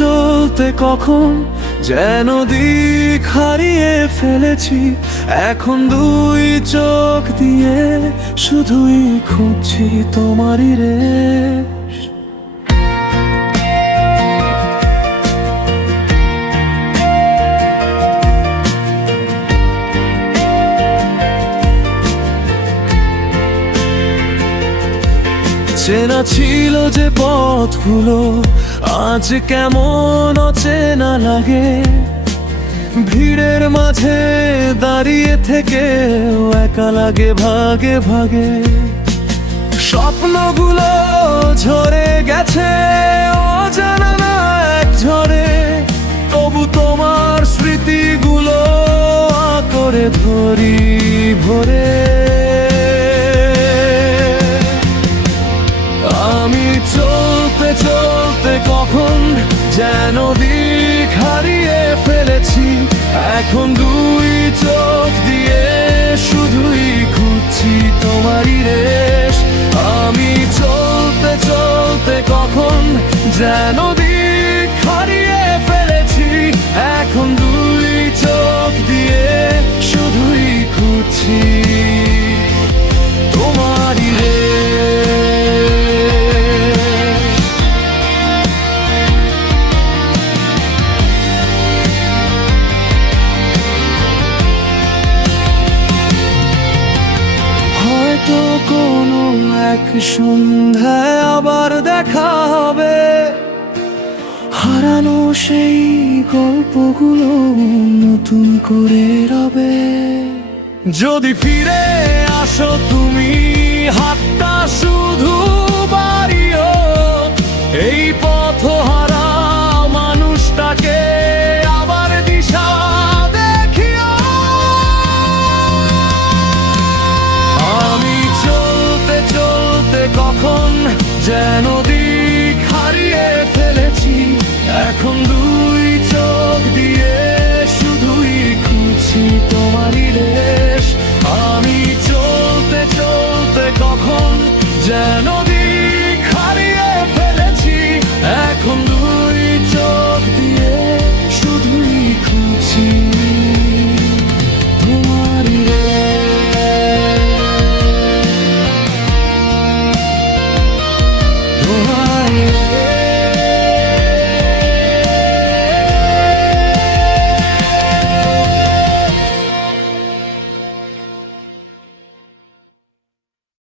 চলতে কখন যেন দিক হারিয়ে ফেলেছি। এখন দুই চোখ দিয়ে শুধুই খুঁজছি তোমারই রেশ। চেনা ছিল যে পথগুলো আজ কেমন অচেনা লাগে। ভিড়ের মাঝে দাঁড়িয়ে থেকে একা লাগে ভাগে ভাগে। স্বপ্নগুলো ঝরে গেছে অজানা না এক ঝড়ে, তবু তোমার স্মৃতিগুলো করে ধরি ভরে। আমি চলতে চলতে কখন যেন দিক হারিয়ে ফেলেছি। এখন দুই চোখ দিয়ে শুধুই খুঁজছি তোমারই রেশ। আমি চলতে চলতে কখন যেন দিক হারিয়ে ফেলেছি। এখন দুই চোখ দিয়ে শুধুই খুঁজছি তোমারই রেশ। হয়তো কোনো এক সন্ধ্যায় আবার দেখা হবে, হারানো সেই গল্পগুলো নতুন করে রবে। যদি ফিরে আসো তুমি হাতটা শুধু বাড়িও, এই পথহারা মানুষটাকে আবার দিশা দেখিও। আমি চলতে চলতে কখন যেন দিক হারিয়ে ফেলেছি। এখন দুই চোখ দিয়ে শুধুই খুঁজছি তোমারই রেশ। আমি চলতে চলতে কখন যেন